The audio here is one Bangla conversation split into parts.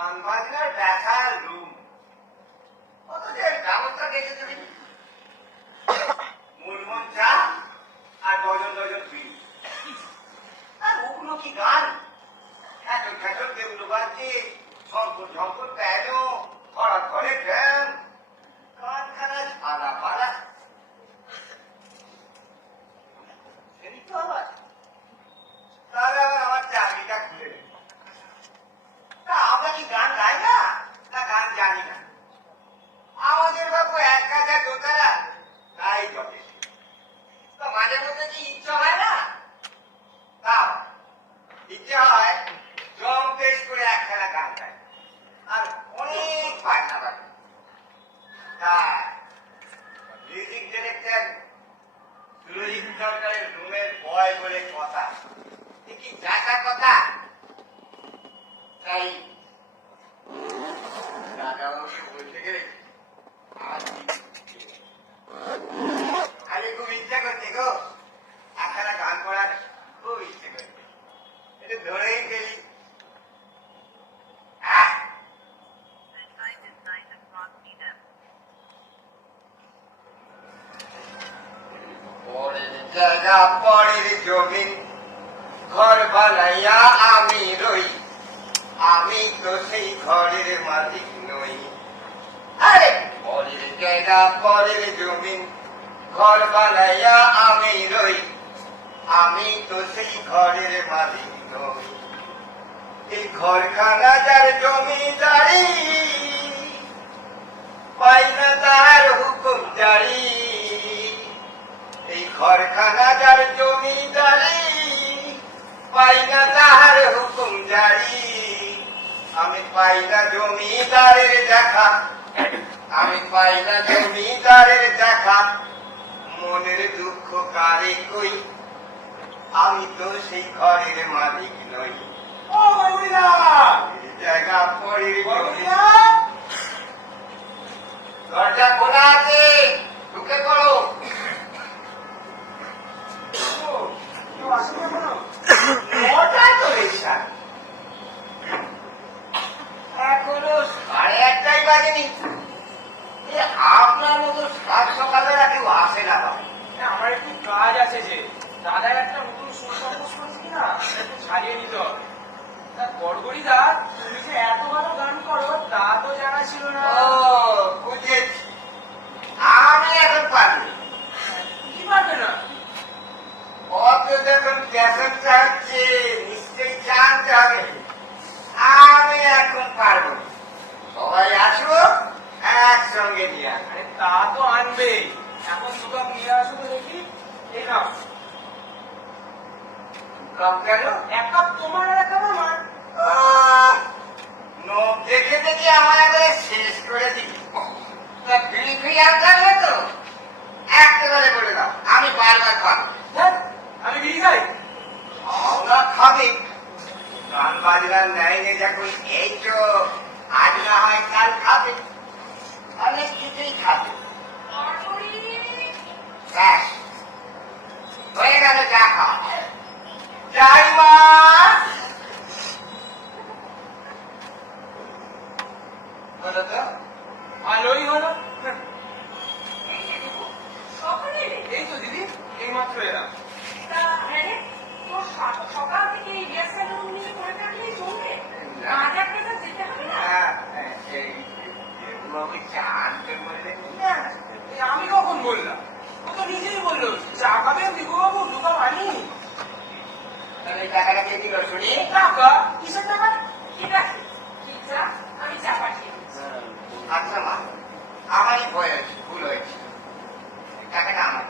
গান বাজনার দেখার রুম কত যে ব্যবস্থা দেখে তুমি মুলমন চা আর ডজন ডজন বিড়ি আর ওগুলো কি গান খেটল খেটল কেগুলো বাজছে ঝঙ্কর ঝঙ্কর প্যানো ঘরা ঘরে ফ্যান কানখানা ফালা ফালা তো আবার তাহলে আবার আমার চাকরিটা খুলে নেই তা আমরা কি গান গাই না তা গান জানি না আমাদের বাবু এক কাজা দোতারা তাই যথেষ্ট তো মাঝে মধ্যে কি ইচ্ছা হয় না তাও ইচ্ছে হয় জম পেশ করে একখানা গান গাই আর অনেক বাজনা বাজে তা মিউজিক ডিরেক্টর সুরজিৎ সরকারের রুমের বয় বলে কথা কি যাতা কথা তাই দাদাবাবুকে বলতে গেলে আরে খুব ইচ্ছা করছে গো একখানা গান করার খুব ইচ্ছে করছে একটু ধরেই ফেলি পরের জায়গা পরের জমিন ঘর বানাইয়া আমি রই আমি তো সেই ঘরের মালিক নই আরে পরের জায়গা পরের জমিন ঘর বানাইয়া আমি রই আমি তো সেই ঘরের মালিক নই এই ঘরখানা যার জমিদারি পাই না তার হুকুম জারি এই ঘরখানা যার জমিদারি পাই না তাহার হুকুম জারি আমি পাই না জমিদারের দেখা আমি পাই না জমিদারের দেখা মনের দুঃখ কারে কই আমি তো সেই ঘরের মালিক নই ও বাবুরা জায়গা পরের জমি দরজা খোলা আছে ঢুকে পড়ো এখনো 1:30 বাজেনি আপনার মতো সাত সকালে কেউ আসে না আমার একটু কাজ আছে যে দাদার একটা নতুন সুর কম্পোজ করেছি কিনা একটু সারিয়ে নিতে হবে তা গড়গড়ি দা তুমি যে এত ভালো গান করো তা তো জানা ছিল না ও বুঝেছি আমি এখন পারি কি পারবে না অত যখন প্যাশন চাচ্ছে নিশ্চয়ই জানতে হবে আমি এখন পারবো সবাই আসবো একসঙ্গে নিয়ে আরে তা তো আনবে এখন দু কাপ নিয়ে আসো তো দেখি এই নাও কাপ গেল এক কাপ তোমার আর এক কাপ আমার নোট দেখে দেখে আমার একবারে শেষ করে দিই তা বিড়ি ফিরি আর থাকলে তো একেবারে বলে দাও আমি বারবার খাবো আমি বিড়ি খাই আমরা খাবি গান বাজনার লাইনে যখন এই তো আজ না হয় কাল খাবে অনেক কিছুই খাবে ব্যাস হয়ে গেল যা খাওয়া যাই মা বলো তো ভালোই হলো এই তো দিদি এই মাত্র এলাম সকাল থেকে করে থাকলেই চলবে যেতে হবে না জানতে বললে আমি কখন বললাম ও তো নিজেই বললো চা খাবে দিবু বাবু দু কাপ আনি তাহলে টাকাটা কে দিল শুনি টাকা কিসের টাকা ঠিক আছে ঠিক আছে আমি চা পাঠিয়ে দিচ্ছি আচ্ছা মা আমারই ভয় আছে ভুল হয়েছে টাকাটা আমার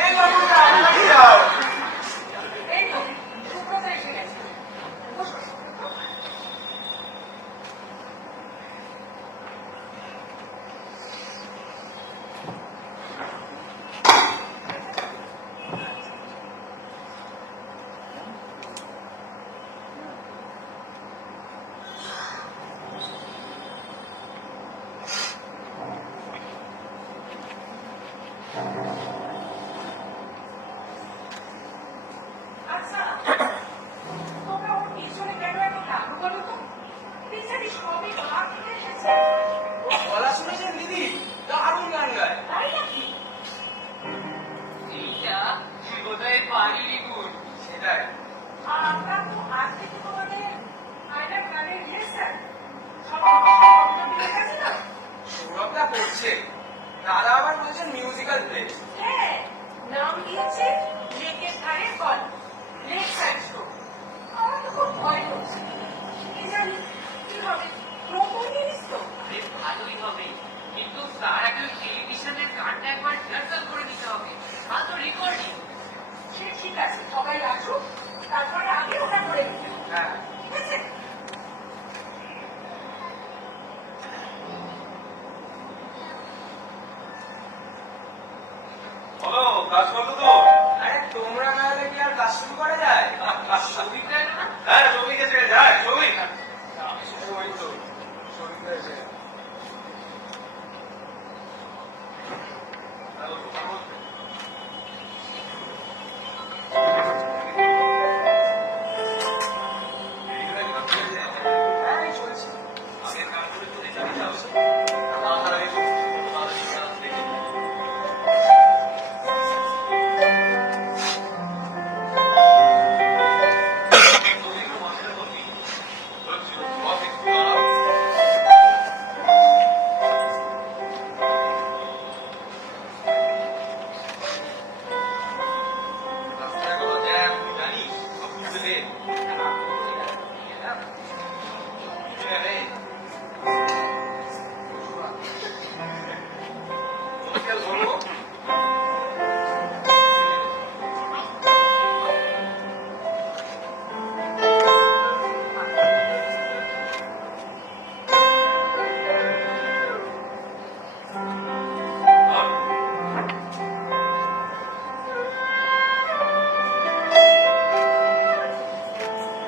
এই বাবুটা আমাকে দাও এই তো সুব্রত এসে গেছে বসো আচ্ছা তোমরা ওর পিছনে কেন এত লাগু করো তো? পিছাটি সব সেটাই। আর আমরা তো আজ থেকে তোমাদের ফাইনাল গানের রিহার্সাল সব কম্পিউটার দিয়ে গেছে না? সৌরভটা করছে, দাদা আবার বলছেন মিউজিক্যাল প্লে। হ্যাঁ, নাম দিয়েছে লেকের ধারে গল্প, লেক সাইড শো। আমার তো খুব ভয় হচ্ছে, কি জানি কি হবে। প্রথম জিনিস তো আরে ভালোই হবে, কিন্তু তার আগে ওই টেলিভিশনের গানটা একবার রিহার্সাল করে নিতে হবে, মাত্র রেকর্ডিং। সে ঠিক আছে, সবাই আসুক, তারপরে আগে ওটা করে নিতে হবে। হ্যাঁ, ঠিক আছে? বলো, কাজ করলো তো? আরে তোমরা না হলে কি আর কাজ শুরু করা যায়? ছবিটা না হ্যাঁ, শ্রমিক এসে গেছে। হ্যাঁ, শ্রমিক। ওই তো, শরীরটা এসে গেছে। হ্যাঁ, এই চলছে। আগের কাজ করে চলে যাবি, যাও। তাড়াতাড়ি এসো, তাড়াতাড়ি কাজ দেখে নিও। শ্রমিকও মাথায় বলবি, বলছি, বস একটু দাঁড়াও। রাস্তায় কত জ্যাম, তুই জানিস? সব কিছু রে। রে। তোমাকে বলবো?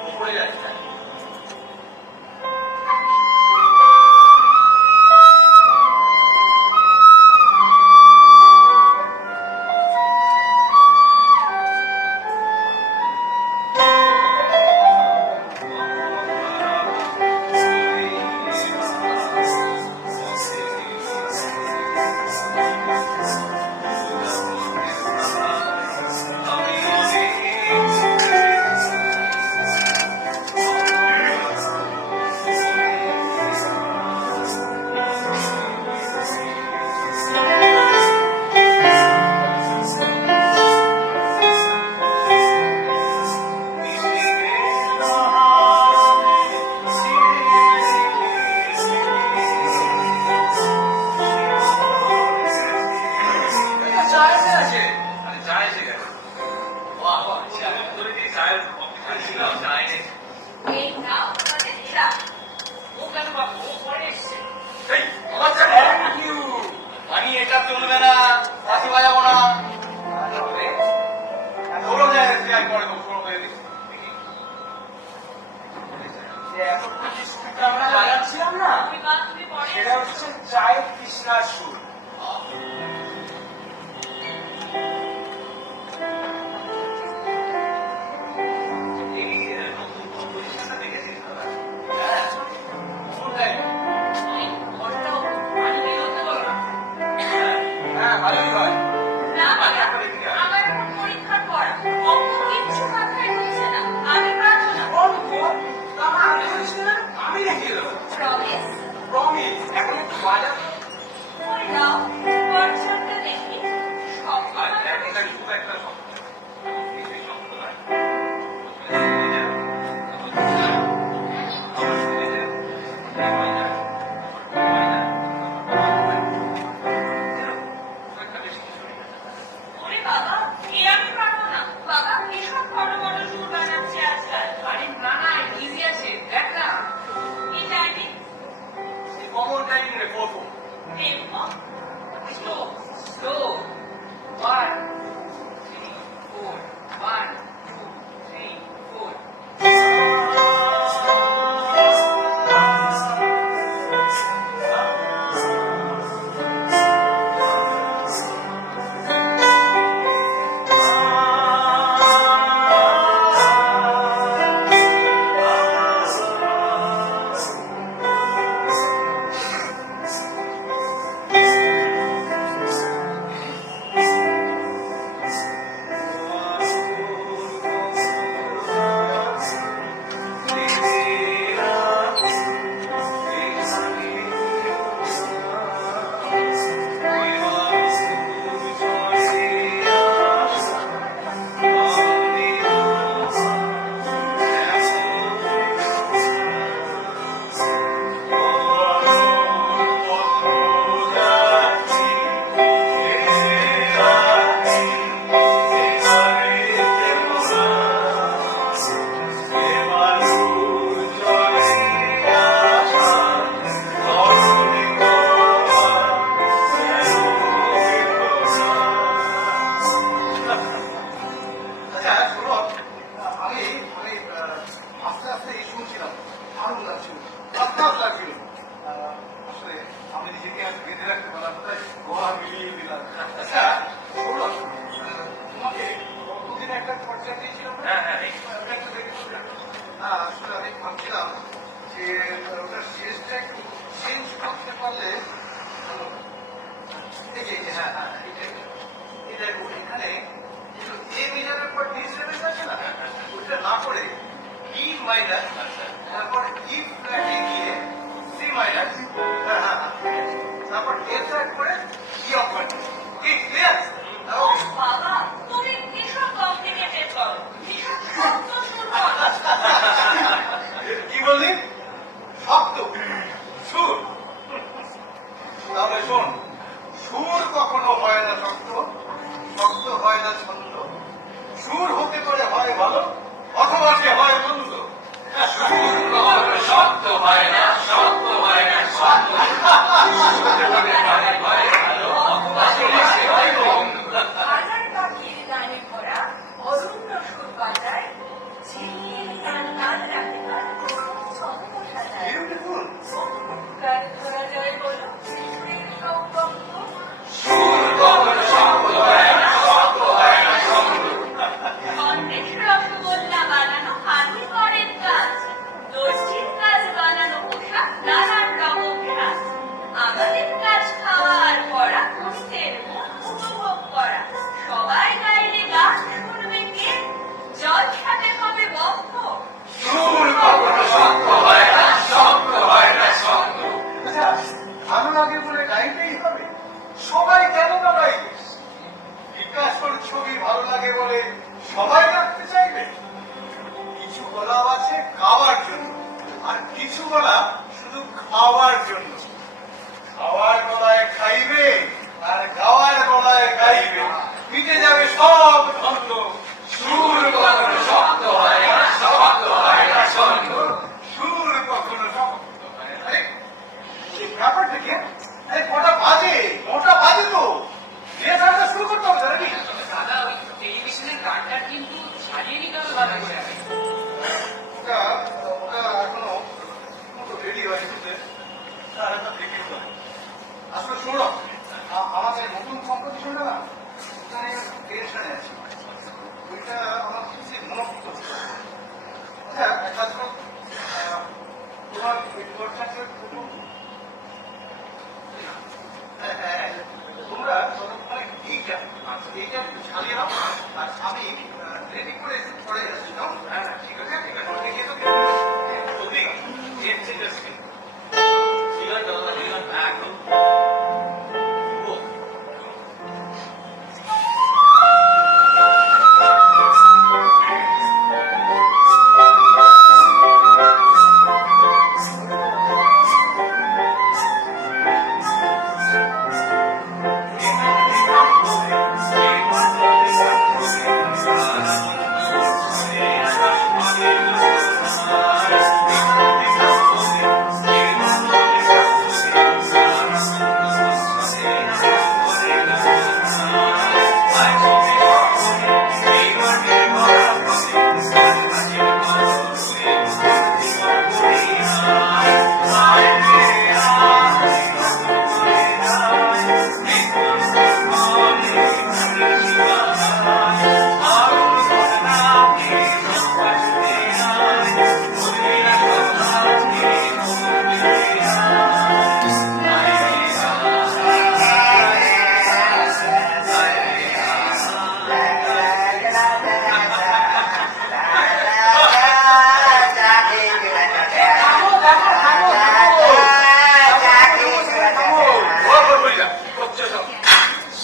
ওপরে যাই। চা এসে গেছে। আরে চা এসে গেছে। বাহ, বাহ, চা। তোরে কি চায়ের অপেক্ষা ছিল? চা এনে। এই নাও তোমাদের চা। ও কেন বাবু, ও পরে এসছে। এই, আমার চা। Thank you. আমি এটা চলবে না, বাঁশি বাজাবো না। তাহলে সৌরভ যায়, তুই পরে দেবো, সৌরভ হয়ে দিস। দেখি। যে এতক্ষণ যে সুরটা আমরা বাজাচ্ছিলাম না, তুমি মা, তুমি পরে সেটা হচ্ছে চায়ের তৃষ্ণার সুর। এই নতুন কম্পোজিশনটা দেখেছিস দাদা? হ্যাঁ, কোনটাই? ঘরটাও পানি দিয়ে হতে বলো না। হ্যাঁ, ভালোই হয়। না আরে বাবা, একটা দেখি আর। আমার এখন পরীক্ষার পড়া, অত কিচ্ছু মাথায় ঢুকছে না। আমি পারবো না। অল্প, তা আমার আগে বলিস না? আমি দেখিয়ে দেবো। প্রমিস? প্রমিস, এখন একটু বাজা। ওই নাও, ভার্সনটা দেখি। সব আর মাথায় একটা ঢুকছে। খুব একটা শব্দ। কিছুই শব্দ নয়। ওরে বাবা, এ আমি পারবো না। বাবা, এসব বড় বড় সুর বানাচ্ছে আজকাল। আরে না না, ইজি আছে, দেখ না। কি টাইমিং? কমন টাইমিং রে, 4-4। আচ্ছা শোনো, আমি আমি আস্তে আস্তে এই শুনছিলাম, দারুণ লাগছিল, আস্তে লাগছিল। আসলে আমি নিজেকে আর বেঁধে রাখতে পারলাম, তাই গোয়া মিলিয়ে দিলাম। আচ্ছা শোনো, তোমাকে কতদিন একটা খরচা দিয়েছিলাম? হ্যাঁ হ্যাঁ ওটা একটু দেখে বলবে? না আসলে আমি ভাবছিলাম যে ওটা শেষটা একটু চেঞ্জ করতে পারলে ভালো হতো। হ্যাঁ হ্যাঁ এই দেখো এখানে এ মেজারের পর ডি সেভেন আছে না, ওইটা না করে ই মাইনার, তারপর ই ফ্ল্যাটে গিয়ে সি মাইনার, তারপর এ ফ্ল্যাট করে ই অপার। কি ক্লিয়ার? বাবা তুমি এসব কমপ্লিকেটেড করো, এসব শব্দ শুনো। কি বললি? শব্দ, সুর। তাহলে শোন, সুর কখনো হয় না শক্ত, শক্ত হয় না ছন্দ, সুর হতে পারে হয় ভালো অথবা সে হয় মন্দ। সুর কখনো শক্ত হয় না, শক্ত হয় না ছন্দ। সুর হতে পারে হয় ভালো, অথবা সে হয় মন্দ। হাজার পাখির গানে ভরা অরণ্য সুর বাজায়, ঝিলমিল তার কাল রাখে তার ছন্দ সাজায়। বিউটিফুল। গান ধরা যায় বলো সুরের সব গন্ধ। সুর কখনো শক্ত হয় না, শক্ত হয় না ছন্দ। খন্ডের রসগোল্লা বানানো হাতি করেন কাজ, দর্জির কাজ বানানো পোশাক নানান রকম সাজ। আমাদের কাজ খাওয়ার পড়া, কুষ্ঠের মুখ উপভোগ করা। সবাই গাইলে গান শুনবে কে, জলসাতে হবে বন্ধ। সুর কখনো শক্ত হয় না, শক্ত হয় না ছন্দ। আচ্ছা ভালো লাগে বলে গাইতেই হবে? সবাই কেন না গাইবে? বিকাশর ছবি ভালো লাগে বলে সবাই রাখতে চাইবে? কিছু গলা আছে গাওয়ার জন্য, আর কিছু গলা শুধু খাওয়ার জন্য। খাওয়ার গলায় খাইবে আর গাওয়ার গলায় গাইবে, মিটে যাবে সব দ্বন্দ্ব। সুর কখনো শক্ত হয় না, শক্ত হয় না ছন্দ। সুর কখনো শক্ত হয় না। আরে কি ব্যাপারটা কি? আরে কটা বাজে? 9টা বাজে তো, রিহার্সালটা শুরু করতে হবে তো নাকি? দাদা ওই টেলিভিশনের গানটা কিন্তু ছাড়িয়ে নিতে হবে ভালো করে। ওটা ওটা এখনো রেডি হয়নি বুঝলে? এটা দেখে নিতে হবে। আসলে শোনো, আমাদের নতুন কম্পিটিশনটা না, ওখানে টেনশনে আছি, ওইটা আমার খুশি মনোভূত হচ্ছে। আচ্ছা এক কাজ করো, তোমার ওই দরজাটা খুলো। হ্যাঁ, তোমরা ততক্ষণে এইটা একটু ছাড়িয়ে নাও, আর আমি রেডি করে একটু পরে যাচ্ছি। নাও? হ্যাঁ ঠিক আছে ঠিক আছে, দেখিয়ে তো জলদি ইন্টারেস্টিং। দিলাম দাদা, দিলাম একদম।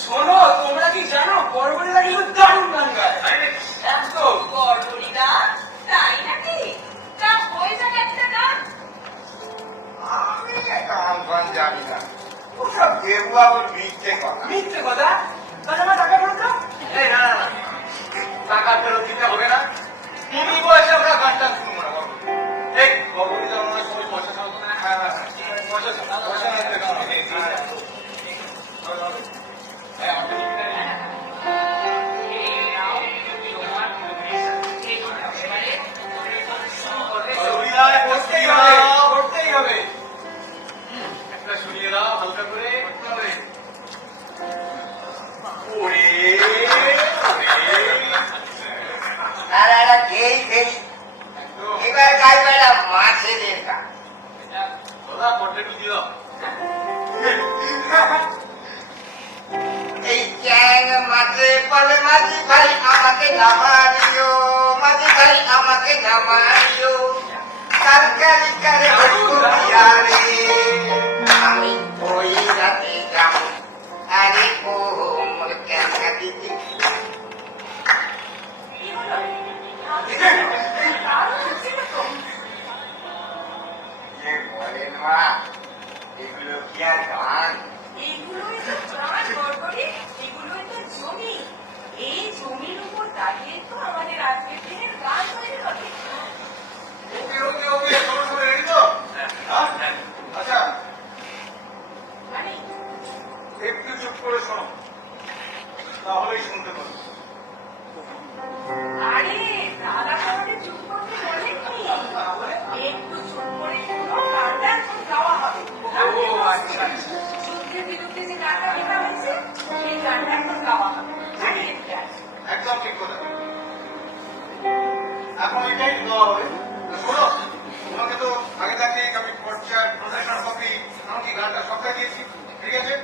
শোনো, তোমরা কি জানো গড়গড়িরা কিন্তু দারুণ গান গায়। একদম। গড়গড়ি গান? তাই নাকি? তা হয়ে যাক একটা গান। আমি গান ফান জানি না, ওসব দেবুবাবুর মিথ্যে কথা। মিথ্যে কথা? তাহলে আমার টাকা ফেরত দাও। এই না না না, টাকা ফেরত দিতে হবে না, তুমি বয়সে আমরা গান টান শুনবো না। বাবু এই বাবুরি তো আমরা সবাই পয়সা খাওয়াবো না। হ্যাঁ হ্যাঁ পয়সা পয়সা না দিতে গান হবে। হ্যাঁ এই নাও তোমার তারা খেয়েই খেই এবার গাইবে না মাছেদের গান দাদা কন্টেন্ট দিও এই চ্যাং মাঝে বলে মাঝি ভাই আমাকে নামাইও মাঝি ভাই আমাকে নামাইও সরকারি করে বিহারে আমি ওই রাতে যাব আরে ও মোর ক্যাঙ্গা দিদি কি হলো? দারুণ হচ্ছিল তো। যে বলেন মা এগুলো কি আর গান এগুলোই তো গান গড়গড়ি, এগুলোই তো জমি। এই জমির উপর দাঁড়িয়ে তো আমাদের আজকের দিনের গান তৈরি হবে। ওকে ওকে ওকে সবাই সবাই রেডি তো হ্যাঁ আচ্ছা মানে একটু চুপ করে শোনো তাহলেই শুনতে পাবো আরে দাদা আমাদের চুপ করতে বলেননি। একটু চুপ করে শুনো, গানটা এখন গাওয়া হবে। যুদ্ধের বিরুদ্ধে যে গানটা লেখা হয়েছে সেই গানটা এখন গাওয়া হবে। আরে এদিকে আসো। একদম ঠিক কথা এখন এটাই দেওয়া হবে শোনো তোমাকে তো আগে থাকতেই আমি পর্চার প্রফেশনাল কপি এমনকি গানটা সবটা দিয়েছি ঠিক আছে